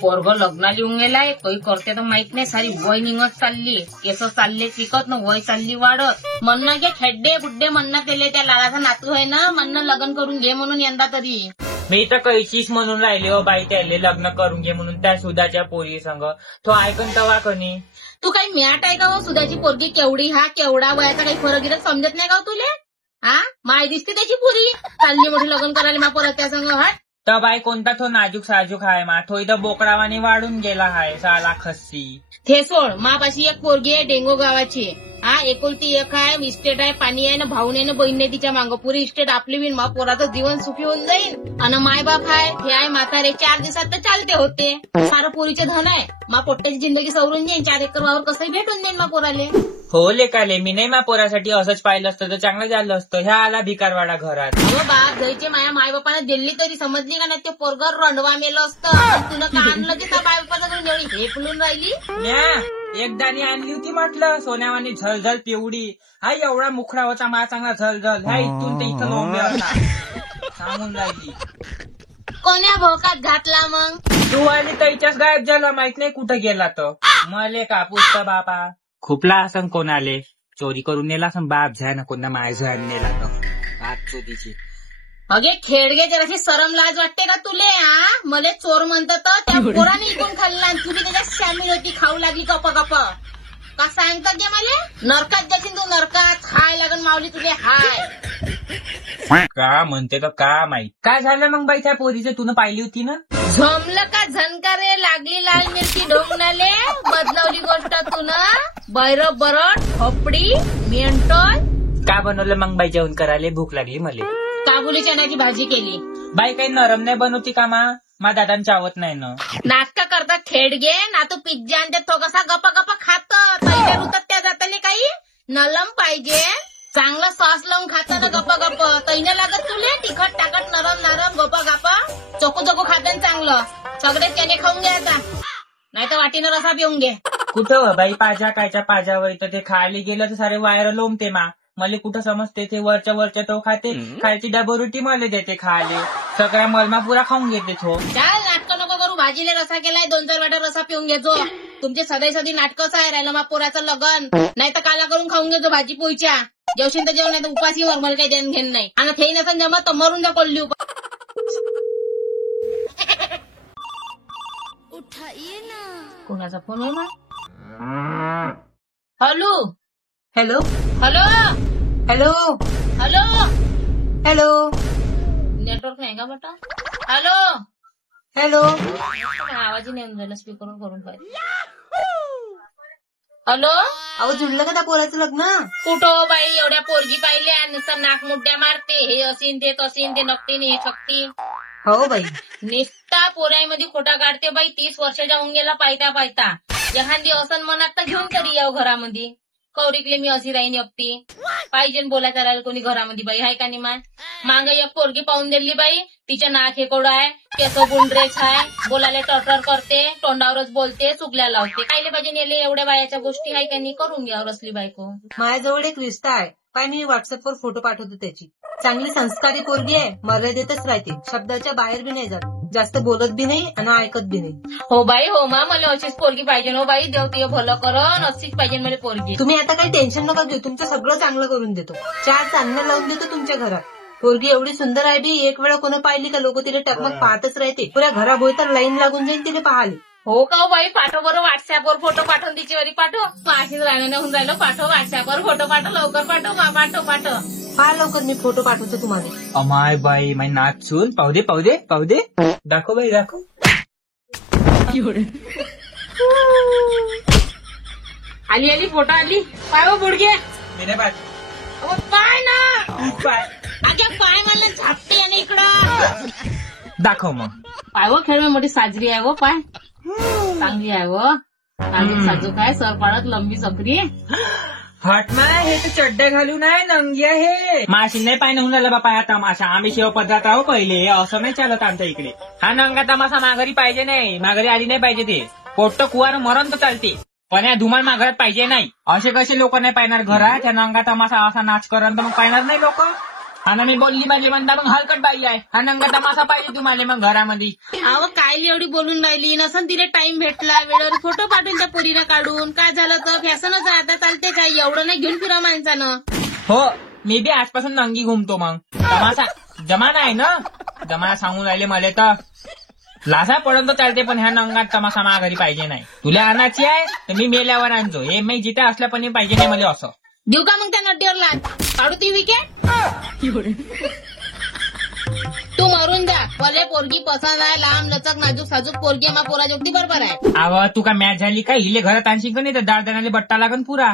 पोरग लग्नाला येऊन गेलाय, काही करते तर माहित नाही, सारी वय निघत चालली, केस चालले पिकत न वय चालली वाढत. म्हणणं घे खेड्डे बुड्डे म्हणणं केले, त्या लालाचा नातू आहे ना, म्हणणं लग्न करून घे म्हणून यंदा तरी. मी तर कैचीच म्हणून राहिले हो बाई, त्याले लग्न करून घे म्हणून त्या सुधाच्या पोरी संग. तो ऐकन तवा कनी. तू काही म्याट आहे का हो? सुधाची पोरगी केवढी हा केवढा वयाचा काही फरक गिरक समजत नाही का तुले? हा माय दिसते त्याची पुरी चालली मोठी लग्न करायला मा परत त्या संग. हट तर बाई कोणता तो नाजूक साजूक हाय मा, तो इथं बोकडावानी वाढून गेला हाय साला खस्सी. थे सोड, मापाशी एक पोरगी आहे डेंगो गावाची. हा एकुलती एक आहे, इस्टेट आहे, पाणी आहे ना, भाऊ नाही ना, बहीण नाही तिच्या मागं, पुरी इस्टेट आपली बिन मा पोराचं जीवन सुखी होऊन जाईल. आणि माय बाप आहे हे आहे म्हातारे, 4 दिवसात तर चालते होते. सारं पोरीचे धन आहे, मा पोट्ट्याची जिंदगी सवरून जाईन, 4 एकर वावर कसंही भेटून जाईन मा पोराले. हो लेकाले, मी नाही मा पोरासाठी असंच पाहिलं असतं तर चांगलं झालं असतं. ह्या आला भिकारवाडा घरात. अगं बाप जायचे माया माय बापानं दिल्ली तरी समजली का नाही, ते पोरगर रंडवा मेलं असतं. तुला का आणलं ते माय बापानं एवढी हेपलून राहिली. एकदानी आणली होती म्हटलं सोन्यावानी झलझल पिवडी. हा एवढा मुखडा होता मा चांगला झलझल, ह्या इथून ते इथं लोंबे होता सांगून राहिली. कोण्या भोकात घातला मग? तू आली तर इथंच गायब झाला, माहित नाही कुठं गेला तो. मले कापूस तर बापा खुपला असं कोणाले चोरी करून नेला असं बाप झाय ना, कोणा माय झाय नेला तो बाप चोरीची. अगे खेडगे जराशी सरम लाज वाटते का तुले? हा मले चोर म्हणतं तर त्या पोराने इकून खाल्ला, तुझी त्याच्यात सामील होती, खाऊ लागली गप गप. का सांगतात गे मला? नरकात जाशील तू, नरकात हाय लागन माऊली तुले हाय. का म्हणते तर का माहित. काय झालं मग बाई त्या पोरीचं, तुनं पाहिली होती ना? झोमलं का झनकारे, लागली लाल मिरची ढोकणाले, बदलवली गोष्ट तुन. बैर बरट खोपडी मेंटल. का बनवलं मग बाई जेवण करायला? भूक लागली मला. काबुली चण्याची भाजी केली. बाई काही नरम नाही बनवती का मा दादान चावत नाही ना. नाटक करतात खेडगे ना, तू पिझ्झा आणते तो कसा गप्पा गप्पा खात तैल्या रुतात त्या जाताले काही नलम पाहिजे. चांगला सॉस लावून खाता ना गप्पा गप्प, तैने लागत तुले तिखट टाकट नरम नरम गप्पा गप्पा चोकू चोकू खाते चांगलं. सगळे त्याने खाऊन घे आता, नाही तर वाटीनं रसा पिऊन घे. कुठं बाई पाजा कायच्या पाजावर इथं ते खायला गेलं तर सारे वायर लोंबते मा. मला कुठं समजते ते वरच्या तो खाते, खायची डबोरुटी मला देते खायला, सगळ्या मलमा पुरा खाऊन घेते तो. चाल नाटकं नको करू, भाजीले रसा केलाय, 2-4 वाटा रसा पिऊन घेजो. तुमचे सदैसदी नाटकच आहे, राहिलं मा पोराचं लगन, नाही तर काला करून खाऊन घेजो भाजी पोळीच्या. जेवशील तर जेवण, नाही तर उपाशीवर, मला काही देणं घेणं नाही. आणि ते नसेल जमत तर मरून जा कोल्ली उपास. उठाइए ना. कोणाचा फोन आहे ना? Hello hello hello hello hello hello network नाही का बेटा? हॅलो हॅलो आवाजही नाही झाला, स्पीकर करून पाहिजे. हॅलो अहो जुळलं का त्या पोराचं लग्न? कुठं बाई, एवढ्या पोरगी पाहिल्या नुसतं नाक मुड्या मारते, हे असीन ते तसीन ते नकटीन हे छकटी. हो बाई, निस्ता पोऱ्यामध्ये खोटा काढते बाई. 30 वर्षाच्या होऊन गेला पायता पायता. एखादी असन मनात तर घेऊन तरी याव घरामध्ये. कौरिकले मी अशी राहीन एकटी, पाहिजे बोलायला राहिलं कोणी घरामध्ये बाई हाय का नाही? मांग एक पोरगी पाहून दिली बाई, तिच्या नाक हे कोड आहे, केस गुंडरेच आहे, बोलायला टटर करते, तोंडावरच बोलते, चुकल्या लावते. कायले पाहिजे नेले एवढ्या बायाच्या गोष्टी हाय का नाही? करून घ्यावर असली बायको. माझ्याजवळ एक रिश्ता आहे, पाय मी व्हॉट्सअपवर फोटो पाठवतो त्याची. चांगली संस्कारी पोरगी आहे, मर्यादेतच राहते, शब्दाच्या बाहेर बी नाही जात, जास्त बोलत बी नाही आणि ऐकत बी नाही. हो बाई हो मा, मला अशीच पोरगी पाहिजे. हो बाई, देव तुझं भलं करण, अशीच पाहिजे मला पोरगी. तुम्ही आता काही टेन्शन नका घेऊ, तुमचं सगळं चांगलं करून देतो. 4 चांदण्या लावून देतो तुमच्या घरात. पोरगी एवढी सुंदर आहे बी, एक वेळा कोणा पाहिली का लोक तिला टकमक पाहतच राहते. पुऱ्या घराभोवतर लाईन लागून जाईल तिला पाहायला. हो का बाई, पाठव बरं व्हॉट्सअपवर फोटो, पाठवून तिची वरी पाठव. माशीच राहणं होऊन राहिलं, पाठव व्हॉट्सअपवर फोटो, पाठव लवकर, पाठव पाठव. पहा लवकर, मी फोटो पाठवतो तुम्हाला. अमाय बाई माय नाच चूल पाहू दे दाखव बाई दाखव. आली फोटो आली. पाय हो बुडगे, मी नाही पाहत. पाय ना अगे, पाय मला झापते आणि इकडं दाखव मग. पाय हो, खेळ मोठी साजरी आहे हो, पाय चांगली आहे हो, चांगली साजूक आहे, सरपाळत लंबी सकरी. हट ना, हे तर चड्डे घालून आहे, नंगी आहे. माशी नाही पाय होऊन झाला बापा हा तमाशा. आम्ही शेव पदार्थ आहो पहिले, असं नाही चालत आमच्या इकडे. हा नंगा तमाशा माघारी पाहिजे नाही, माघारी आली नाही पाहिजे. ते पोट्ट कुवार मरण तर चालते, पण या धुमाळ माघारात पाहिजे नाही. असे कसे लोक नाही पाहणार घरात? त्या नंगा तमाशा असा नाच करण तर मग पाहणार नाही लोक. आणि मी बोलली म्हणजे म्हणता मग हलकट बाई आहे. हा नंगा तमाशा पाहिजे तुम्हाला मग घरामध्ये. अहो कायली एवढी बोलून राहिली नसन तिला टाइम भेटला वेळेवर फोटो पाठवून त्या पोरीनं काढून काय झालं तर फॅशनच आहे आता चालते काय एवढं नाही घेऊन फिरा माणसानं. हो मी बी आजपासून नंगी घुमतो मग. तमाशा जमाना आहे ना. जमाना सांगून राहिले मला तर लासा पडून तर चालते पण ह्या नंगात तमाशा घरी पाहिजे नाही. तुला आणायची आहे तर मी मेल्यावर आणतो. हे मी जिथे असल्या पण पाहिजे नाही मला असं. देऊ का मग त्या नटीवर लाद काढू ती विकेट. तू मरून जा भले पोरगी पसंत आहे लांब लचक नाजूक साजूक पोरगी मा पोरा जोगती बरोबर आहे. आवा तू का मॅच झाली का हिले घरात आणशील का नाही तर दाळदाणाले बट्टा लागन पुरा.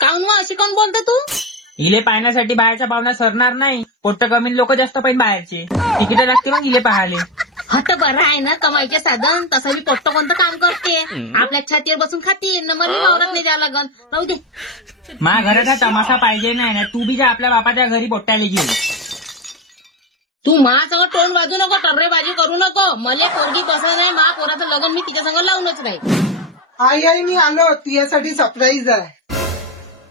काऊन मग अशी कोण बोलतो तू. इले पाहण्यासाठी बाहेरच्या पाहुण्या सरणार नाही. पोट्ट कमी लोक जास्त पाहिजे बाहेरचे. तिकीट लागते मग इले पाहाले. हा तर बरं आहे ना कमाईचे साधन तसं बी पोट्ट कोणतं काम करते आपल्या छातीवर बसून खाते मला वावरत नाही द्यावं लागन राहू दे. मा घरात हा तमाशा पाहिजे नाही ना. तू बी जा आपल्या बापाच्या घरी पोट्ट्याला घेऊन. तू मा सगळं तोंड बाजू नको टर्रेबाजी करू नको. मला पोरगी पसंत आहे मा पोराचं लग्न मी तिच्या संग लावूनच नाही. आई मी आलो तुझ्यासाठी सरप्राईज आहे.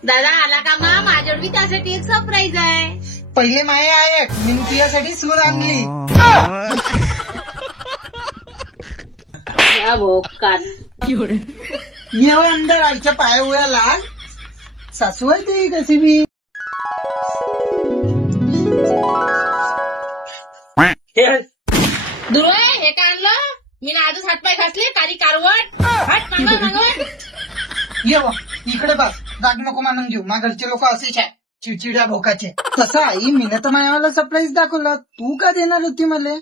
दादा आला का मा माझ्यावर बी त्यासाठी एक सरप्राईज आहे. पहिले माये आहे मी तुझ्यासाठी सूर आणली. येऊ अंदर आईच्या पाया उया लाग. सासू आहे ती कशी बी. दुर्वा हे काय आणलं मी ना आजच हातपाय घासले कारी कारवट हात मागवत. येव इकडे बस राग नको मानून घेऊ. मा घरचे लोक असेच आहे चिडचिड्या भोकाचे. तसं आई मीनं तर मायावाला सरप्राईज दाखवला. तू का देणार होती मला.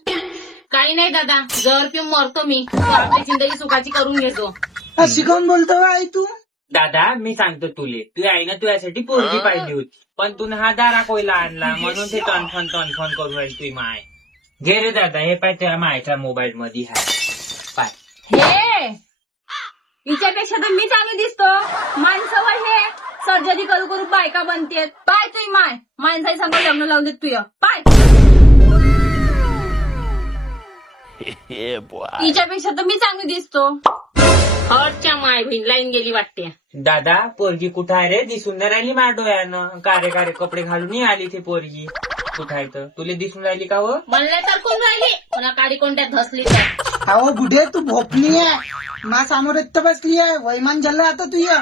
काही नाही दादा जर पिऊन मरतो मी आपली जिंदगी सुखाची करून घेतो. अशी कोण बोलतो आई तू. दादा मी सांगतो तुले तू आईनं तुझ्यासाठी पोरगी पाहिली होती पण तू हा दारा कोयला आणला म्हणून ते तनफन करून राहील तुझी माय. घे रे दादा हे पाय तुझ्या मायच्या मोबाईल मध्ये आहे पाय. हे हिच्यापेक्षा तर मी चांगली दिसतो. माणसावर हे सर्जरी करू करू बायका बनतेत. पाय तुझी माय माणसाही संग लग्न लावून देत तुझं पाय. हिच्यापेक्षा तर मी चांगली दिसतो. हटच्या माय बहीण लाईन गेली वाटते. दादा पोरगी कुठं आहे रे. दिसून नाही राहिली मा डोळ्यानं. कारे कपडे घालून आली ती पोरगी. कुठं आहे तर तुला दिसून राहिली का हो. म्हणलं तर कोण राहिली पुन्हा काडी कोणत्यात धसली तर. अहो बुढे तू भोपली आहे. मा समोर एकटं बसली आहे. वैमान झालं आता तुझ्या.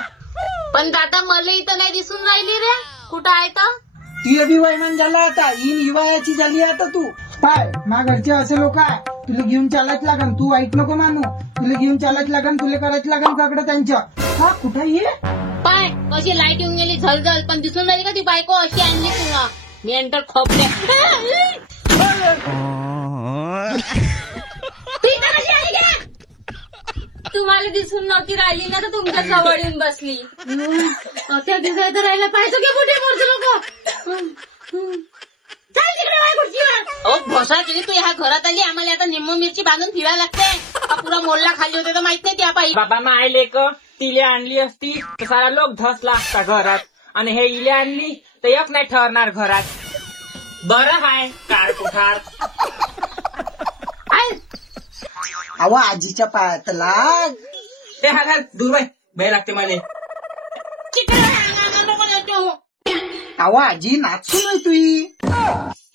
पण दादा मला इथं नाही दिसून राहिली रे. कुठं आहे तर तुझं बी वैमान झालं आता. इन हिवाळ्याची झाली आता तू. पाय मा घरचे असे लोक आहे तुला घेऊन चालत लागन. तू वाईट नको मानू. तुला घेऊन चालत लागन तुला करत लागन सगळं त्यांच्या. हा कुठं ये पाय कशी लाईट येऊन गेली झलझल पण दिसून राहिली का ती बायको अशी आणली तुला. मी एंटर खोपले तुम्हाला दिसून नव्हती राहिली ना तर तुमच्या जवळ येऊन बसली. त्या दिसायचं राहिलं पाहिजे की कुठे मोरचं लोक. चाल तिकडे बाय खुर्चीवर. भोसा केली तू ह्या घरात आली आम्हाला आता निम्म मिरची बांधून फिरायला लागते. पुरा मोडला खाली होते तर माहित नाही त्या पायी. बाबा माय लेक तिले आणली असती तर सारा लोक धसला असता घरात आणि हे इले आणली तर एक नाही ठरणार घरात. बरं हाय कार कुठार. अहो आजीच्या पायात लाग. ते हा घाल दूर बाय भय लागते मला. अहो आजी नाचून आहे तुई.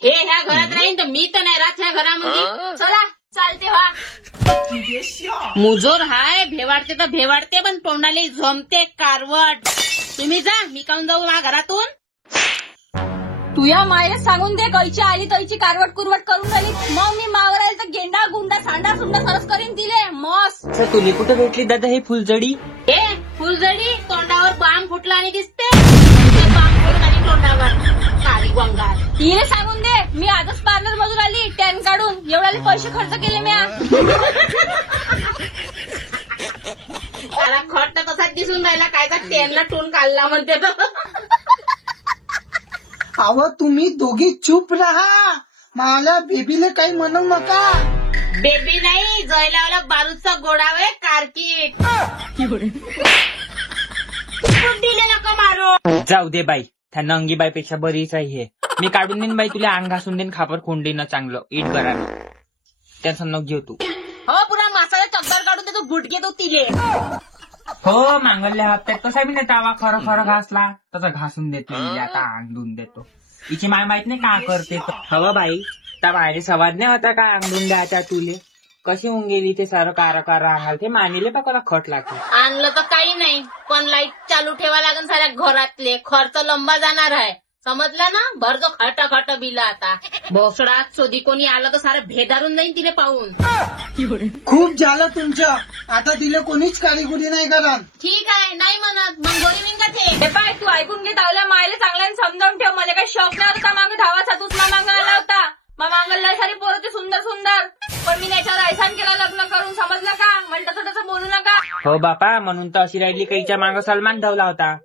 हे ह्या घरात राहीन तर मी तर नाही राहत ह्या घरामध्ये. चला चालते व्हा. मुजोर हाय भेवाडते तर भेवाडते पण तोंडाले झोमते कारवट. तुम्ही जा मी काऊन जाऊ माझ्या घरातून. तुया मायला सांगून दे कैची आली कैची कारवट कुरवट करून राहिली. मग मी मावर आली तर गेंडा गुंडा सांडा सुंडा सरस करीन दिले मस. तुला कुठे भेटली दादा हे फुलझडी. हे फुलझडी तोंडावर बाम फुटला आणि दिसते. बाम फुटला आणि तोंडावर काळी गंगार. तिने सांगून दे मी आजच पार्लर मधून आली टॅन काढून एवढे पैसे खर्च केले म्या. खट तसाच दिसून राहिला कायचा टॅनला टून काढला म्हणते तर. अहो तुम्ही दोघी चूप राहा. मला बेबीला काही म्हणू नका. बेबी नाही जयलावला बारूदचा गोडावे कारकीट. दिले नका मारो. जाऊ दे बाई त्या नंगी बाईपेक्षा बरीच आहे हे. मी काढून देईन बाई तुला अंग घासून देईन खापर खोंडीनं चांगलं इट करा. त्याचं नग घेऊ तू. हो पुरा मसाला चक्कर काढून देतो गुटके तो तिले. हो मांगल्या हप्त्यात कसा बी नाही तावा खरं घासला तसं घासून देतो. आता अंग धुवून देतो. तिची माय माहित नाही का करते तर. हवं बाई त्या माझे सवाद नाही होता का अंगून द्याच्या तुले कशी होऊन गेली ते सारं कार रांगाल ते मानिले का कोणा खट लागते. आणलं तर काही नाही पण लाईट चालू ठेवा लागेल साऱ्या घरातले खर्च लंबा जाणार आहे समजला ना भरतो खट बिल आता भोसडात शोधी कोणी आलं तर सारं भेदारून जाईन तिने पाहून. खूप झालं तुमचं, आता तिला कोणीच काळीकुरी नाही करा. ठीक आहे नाही म्हणत मग गोरी विंगा हे ते पाय तू ऐकून घे तावल्या मायला चांगल्याने समजावून ठेव. मला काही शौक नाही होता मागं धावाचा तूच मागं आला होता. मागं सारी पोरं ते सुंदर पण मी त्याच्यावर ऐसान केला लग्न करून समजलं का. म्हणलं तसं बोलू नका. हो बापा म्हणून तर अशी राहिली काहीच्या मागं सलमान ठेवला होता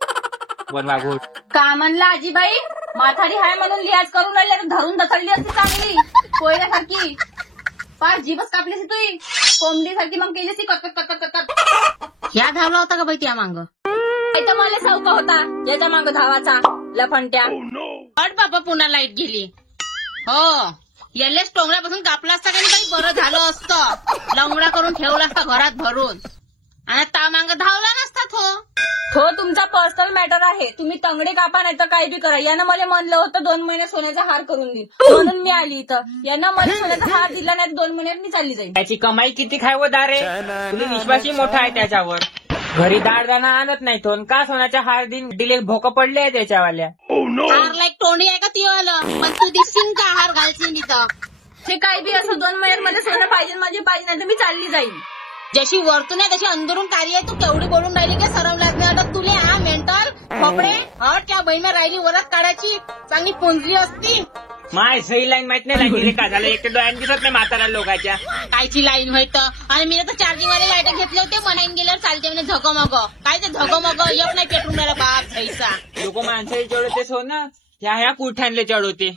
बनवा घोट. का म्हणला आजीबाई माथाडी हाय म्हणून लिहाज करून राहिली तर धरून दचडली असती चांगली कोयल्यासारखी. पार जीवच कापलीस तुई कोंबडीसारखी मग केलीस ती कट. ह्या धावला होता का बाई त्या मांग तर मला सावका होता याच्या मागं धावाचा लफंट्या. हट बाबा पुन्हा लाईट गेली. हो यालेच टोंगड्यापासून कापला असता का काही बरं झालं असतं. लंगडा करून ठेवला असता घरात भरून आणि ता मांग धावला नसता हो तुमचा पर्सनल मॅटर आहे. तुम्ही तंगडे कापा नाही तर काही बी करा. यानं मला म्हणलं होतं 2 महिने सोन्याचा हार करून देईल म्हणून मी आली इथं. यानं मला सोन्याचा हार दिला नाही 2 महिन्यात मी चालली जाईल. त्याची कमाई किती खायव दारे तुला विश्वासही मोठा आहे त्याच्यावर. घरी दाळ दाणा आणत नाही तो का सोन्याच्या हार दिन दिले भोक पडले आहे त्याच्यावाल्या. हार लाईक तोंडी आहे का ती आलं पण तू दिसशील का हार घालशील तिथं. ते काही बी असं 2 महिन्यात मध्ये सोनं पाहिजे माझी पाहिजे नाही तर मी चालली जाईल. जशी वरतून आहे तशी अंदरून कार्य आहे. तू केवढी बोलून राहिली की सरम लागली वाटत तुले. हा मेंटल खोपडे हट त्या बहिणी राहिली वरात काढायची चांगली पुंजली असती. माय सही लाईन माहित नाही लागली का झालं. एक तर डोळ्यात दिसत नाही म्हातारा लोकांच्या. कायची लाईन व्हायचं आणि मी तर चार्जिंग वाले लाईट घेतले होते बनाईन गेल्यावर चालते म्हणे झगमग. काय ते झगमग एक नाही पेटून राहिला बाप जायचा. लोक माणसं चढवते सोनं ह्या कुठांले चढवते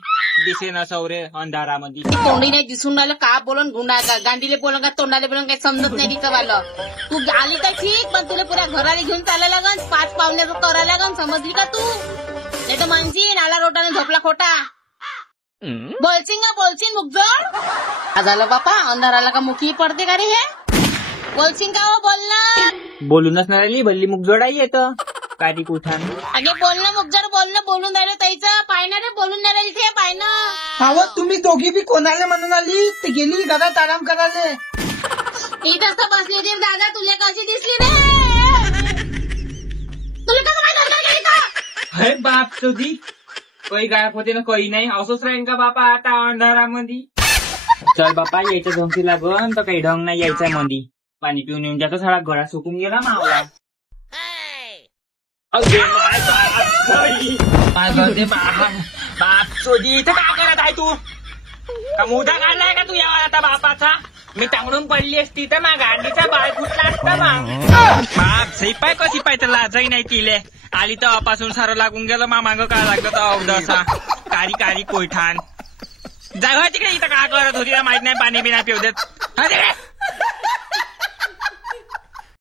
दिसे ना सौरे अंधारामध्ये. तोंडी नाही दिसून राहिलं का बोलून गुन्हा गांडीले बोलून का तोंडाले बोलून काही समजत नाही तिचं वालं. तू आली तर ठीक पण तुला पुऱ्या घराला घेऊन चालायला लागन 5 पावण्याचं करायला लागन समजली का तू. नाही तर मानसी नाला रोटाने झोपला खोटा बोलशील मुगजोड झालं बापा अंधाराला का मुखी पडते का रे हे. बोलशील का हो बोलणं बोलूनच नाही राहिली भल्ली मुख जोडाई येतं काठी कुठान. अगे बोलणं मुगजोड बोलून राहिलं त्याचं पायना रे बोलून नाही राहिली ते पायनं. हवं तुम्ही दोघी बी कोणाला म्हणून आली ते गेली घरात आराम करायला. इथंच तर बसली होती दादा तुला कशी दिसली रे. तुला कसं माहिती का. हे बाप तुझी काही गायब होते ना काही नाही असंच राहीन का बापा आता अंधारामध्ये. चल बापा यायचं धमकी लागन तर काही ढंग नाही यायचा मधी. पाणी पिऊन येऊन जातो सगळा गळा सुकून गेला मावला. बाप चोदी इथं काय करत आहे तू का मुदा काढलाय का तू यावर आता बापाचा. मी तांगडून पडली असती तर मा गांडीचा बाळ फुटला असता बाप सही पाय कशी पाय तर लाजही नाही केले. आली तर अपासून सारं लागून गेलं मा मागं काय लागलं तर अवदसा कारी कोयठान. जागा तिकडे इथं काय करत होती माहित नाही पाणी बिना पिऊ देत.